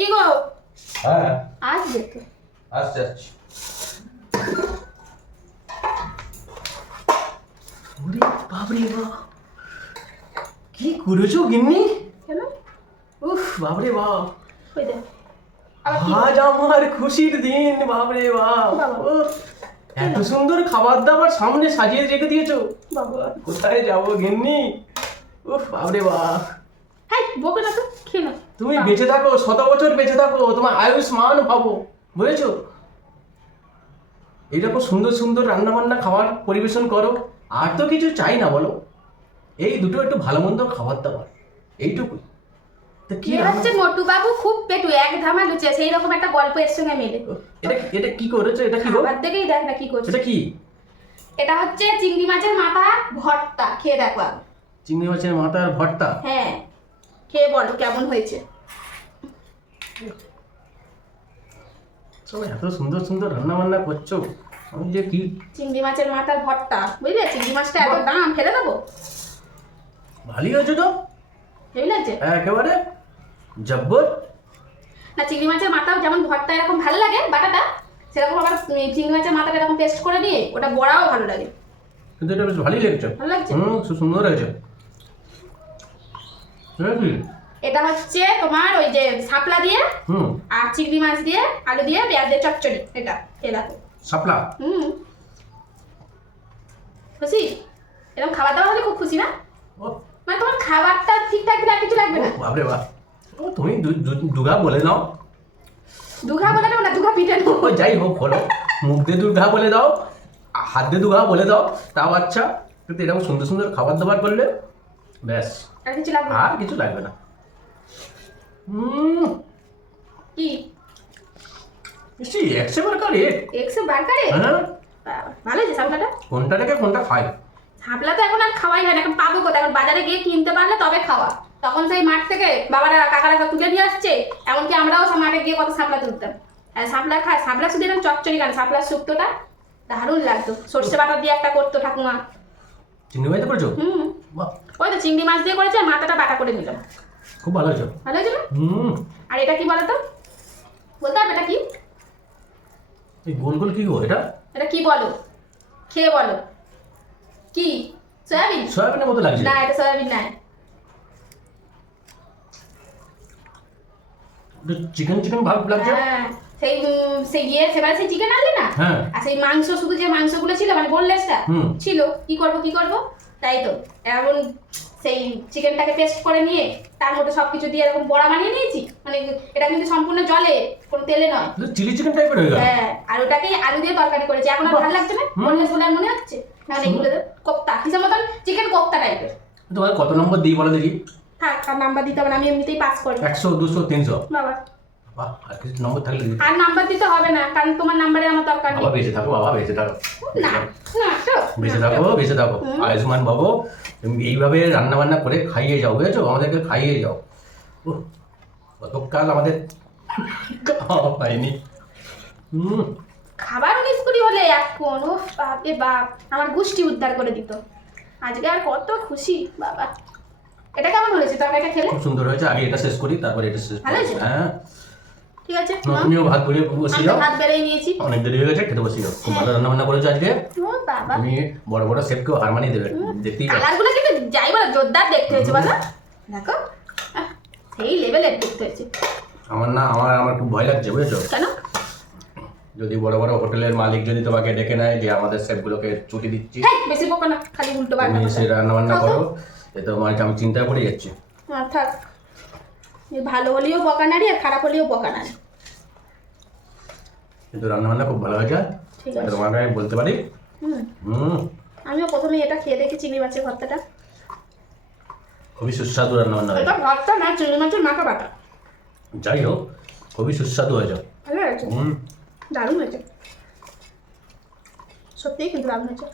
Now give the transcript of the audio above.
কি গো? হ্যাঁ আসবে তো। আসছি আসছি। ওরে বাবরে বাপ, কি করেছো গিন্নি? কেন? উফ বাবরে বাপ, ওই দেখ আবার কি? আজ আমার খুশির দিন বাবরে বাপ। বাবা। উফ, এত সুন্দর খাবার দাবার সামনে সাজিয়ে রেখে দিয়েছো। বাবা, কোথায় যাবো গিন্নি? উফ বাবরে বাপ, হাই বকে না তো, খেয়ে না। তুমি বেঁচে থাকো, 100 বছর বেঁচে থাকো, তোমার আয়ুষ্মান ভাবো, বুঝেছো? এইরকম সুন্দর সুন্দর রান্না বান্না খাবার পরিবেশন করো, আর তো কিছু চাই না বলো। এই দুটো একটু ভালো মন্দ খাবার দাবার, এইটুকুই। তা কি এ হচ্ছে মোটু বাবু খুব পেটু, এক ধামা লুচে, সেই রকম একটা গল্প এর সঙ্গে মেলে। এটা এটা কি করেছো? এটা কি গো? খাবার দেখেই দেখ না কি করছে। এটা কি? এটা হচ্ছে চিংড়ি মাছের মাথা ভর্তা, খেয়ে দেখো আগে। চিংড়ি মাছের মাথার ভর্তা? হ্যাঁ, খেয়ে বলো কেমন হয়েছে। সবাই এত সুন্দর সুন্দর রান্না বান্না করছো, আমি যে কি। চিংড়ি মাছের মাথার ভর্তা, বুঝলে? চিংড়ি মাছটা এত দাম, ফেলে দেবো? ভালোই হয়েছে তো, হেভি লাগছে একেবারে জব্বর। না? চিংড়ি মাছের মাথা যেমন ভর্তা এরকম ভালো লাগে বাটাটা, সেরকম আবার চিংড়ি মাছের মাথাটা এরকম পেস্ট করে নিয়ে ওটা বড়াও ভালো লাগে। কিন্তু এটা বেশ ভালোই লেগেছে। ভালো লাগছে? খুব সুন্দর হয়েছে। এটা কি? এটা হচ্ছে তোমার ওই যে শাপলা দিয়ে আর চিংড়ি মাছ দিয়ে আলু দিয়ে পেঁয়াজ দিয়ে চচ্চড়ি। এটা খেয়ে দেখো। শাপলা? খুশি? এরকম খাবার দাবার হলে খুব খুশি না? ও মানে তোমার খাবারটা ঠিকঠাক দিলে আর কিছু লাগবে না। বাপরে বাপ, ও তুমি দুর্গা বলে দাও। দুঘা বলে দাও না, দুঘা পিঠে নেবো। ও যাই হোক বলো, মুখ দিয়ে দুর্গা বলে দাও, হাত দিয়ে দুর্গা বলে দাও, তাও আচ্ছা। কিন্তু এরকম সুন্দর সুন্দর খাবার দাবার করলে ব্যাস, আর কিছু লাগবে না। আর কিছু লাগবে না। কি? মিষ্টি একশো বার্গার রেট। এক্সে বার্গারে? হ্যাঁ, ভালো হয়েছে শাপলাটা। কোনটা রেখে কোনটা খাই? শাপলা তো এখন আর খাওয়াই হয় না, এখন পাবো কোথায়? এখন বাজারে গিয়ে কিনতে পারলে তবে খাওয়া। তখন সেই মাঠ থেকে বাবারা কাকারা সব তুলে নিয়ে আসছে, এমনকি আমরাও সব মাঠে গিয়ে কত শাপলা তুলতাম। আর শাপলা খায়, শাপলা শুধু এরকম চচ্চড়ি কেন, শাপলার শুক্তোটা দারুণ লাগতো, সর্ষে বাটা দিয়ে একটা করতো ঠাকুমা। চিংড়ি মাছ করেছো? বাহ, ওই তো চিংড়ি মাছ দিয়ে করেছে, আর মাথাটা বাটা করে নিলাম। খুব ভালো হয়েছে। ভালো হয়েছে না? আর এটা কি বলো তো, বলতে পারবে এটা কি? এই গোল গোল কি গো এটা? এটা কি বলো, খেয়ে বলো। কি? সয়াবিন? সয়াবিনের মতো লাগছে। না, এটা সয়াবিন নয়। চিকেন চিকেন ভাব লাগছে। হ্যাঁ, সেই সেই ইয়ে সেবার সেই চিকেন আনলি না, হ্যাঁ। আর সেই মাংস, শুধু যে মাংসগুলো ছিল মানে বোনলেসটা ছিল, কি করব তাই তো এখন সেই চিকেনটাকে পেস্ট করে নিয়ে তার মধ্যে সবকিছু দিয়ে এরকম বড়া বানিয়ে নিয়েছি। মানে এটা কিন্তু সম্পূর্ণ জলে, কোনো তেলে নয়। চিলি চিকেন টাইপের হয়ে গেল। হ্যাঁ, আর ওটাকেই আলু দিয়ে তরকারি করেছি। এখন আর ভালো লাগছে না, বোনলেস বলে আর মনে হচ্ছে না। এগুলো কোপ্তা হিসাব মতন, চিকেন কোপ্তা টাইপের। তোমার কত নম্বর দিই বলো দেখি? থাক, আর নাম্বার দিতে হবে না, আমি এমনিতেই পাস করি। 100 200 300? বাবা, বাহ, আর কিছু নম্বর থাকলে দিতে। আর নাম্বার দিতে হবে না, কারণ তোমার নাম্বারে আমার দরকার নেই। বাবা বেঁচে থাকো, বাবা বেঁচে থাকো। না না তো বেঁচে থাকো, বেঁচে থাকো, আয়ুষ্মান বাবু। তুমি এইভাবে রান্না বান্না করে খাইয়ে যাও, বুঝেছো? আমাদেরকে খাইয়ে যাও। গতকাল আমাদের খাওয়া পাইনি। খাবার বিস্কুটি হলে এখন ও বাপরে বাপ, আমার গুষ্টি উদ্ধার করে দিত। আজকে আর কত খুশি বাবা। এটা কেমন হয়েছে তরকারিটা খেলে? খুব সুন্দর হয়েছে। আগে এটা শেষ করি, তারপরে এটা শেষ ভালো করি। হয়েছে? হ্যাঁ, ঠিক আছে, তুমিও ভাত বেরিয়ে বসে যাও। ভাত বেড়েই নিয়েছি। অনেক দেরি হয়ে গেছে, খেতে বসে যাও। খুব ভালো রান্না বান্না করেছো আজকে। ও বাবা, তুমি বড় বড় শেফকেও হার মানিয়ে দেবে, দেখতেই পাচ্ছি। কালারগুলো কিন্তু যাই বলো জোরদার দেখতে হয়েছে বলো। দেখো, সেই লেভেলের দেখতে হয়েছে। আমার খুব ভয় লাগছে, বুঝেছো? কেন? যদি বড় বড় হোটেলের মালিক যদি তোমাকে ডেকে নেয় যে আমাদের শেফগুলোকে ছুটি দিচ্ছি, বেশি বকো না, খালি উল্টো তুমি পাল্টা সে রান্না বান্না করো, এ তো আমি চিন্তায় পড়ে যাচ্ছি। থাক, ভালো হলেও বকা নাড়ি, আর খারাপ হলেও বকা নাড়ি। কিন্তু রান্না বান্না খুব ভালো হয়েছে, ঠিক আছে, তোমাকে আমি বলতে পারি। আমিও প্রথমে এটা খেয়ে দেখি, চিংড়ি মাছের ভর্তাটা। খুবই সুস্বাদু রান্না বান্না হয়েছে। এটা ভর্তা না, চিংড়ি মাছের মাথা বাটা। যাই হোক, খুবই সুস্বাদু হয়েছে। ভালো হয়েছে, দারুণ হয়েছে, সত্যিই কিন্তু দারুণ হয়েছে।